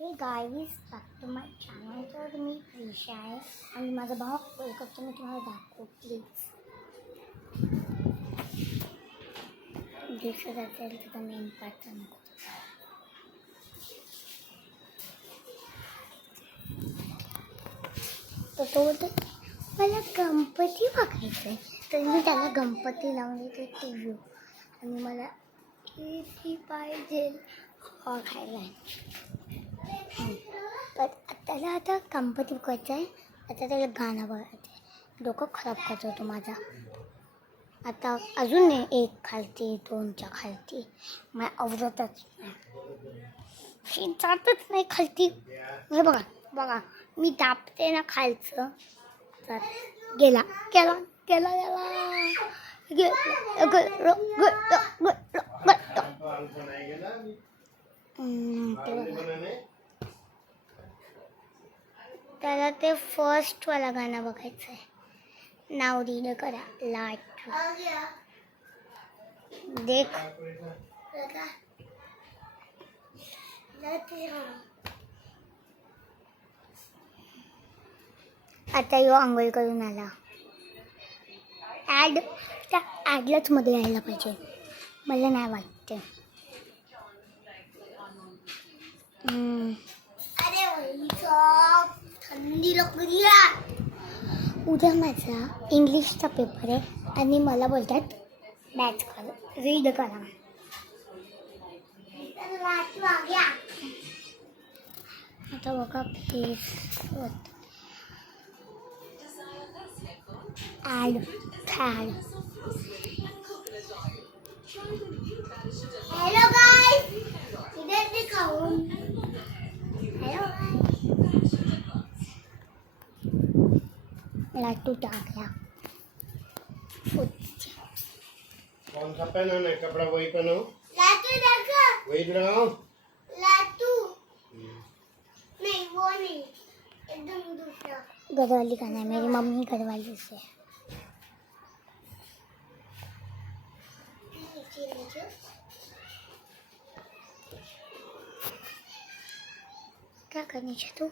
हे guys back माय channel. तर मी प्रिशा आहे आणि माझा भाऊ वेलकम मी तुम्हाला दाखवू प्लीज. दिसत असेल तर मेन पार्ट नको. तर तो बोलतो मला गणपती बघायचं आहे. तर मी त्याला गणपती लावून देते टी व्ही आणि मला किती पाहिजे खायला आहे. तर त्याला आता गणपती बघायचं आहे. आता त्याला गाणं बघायचं आहे. डोकं खराब करतो तो माझा. आता अजून नाही, 1 खालती 2च्या खालती मला आवडतच नाही, जातच नाही खालती. हे बघा बघा मी दाबते ना खालचं तर गेला गेला गेला त्याला ते फर्स्टवाला गाणं बघायचं आहे. नाव रीड करा लाट देख. आता यो आंघोळ करून आला. ॲड त्या ॲडलाच मध्ये यायला पाहिजे मला नाही वाटते. थंडी लागली. उद्या माझा इंग्लिशचा पेपर आहे आणि मला बोलतात मॅच करा रीड करा. आता बघा प्लीज ॲड फॅड. हॅलो गाइस इधर दिखाओ. हॅलो लाटू टाकला. कौन सा पहना है कपड़ा वही पहनो. लाटू देखो वही लगाओ. लाटू नहीं वो नहीं एकदम दूसरा. घरवाली का नहीं, मेरी मम्मी घरवाली से. क्या करनी चाहिए तू.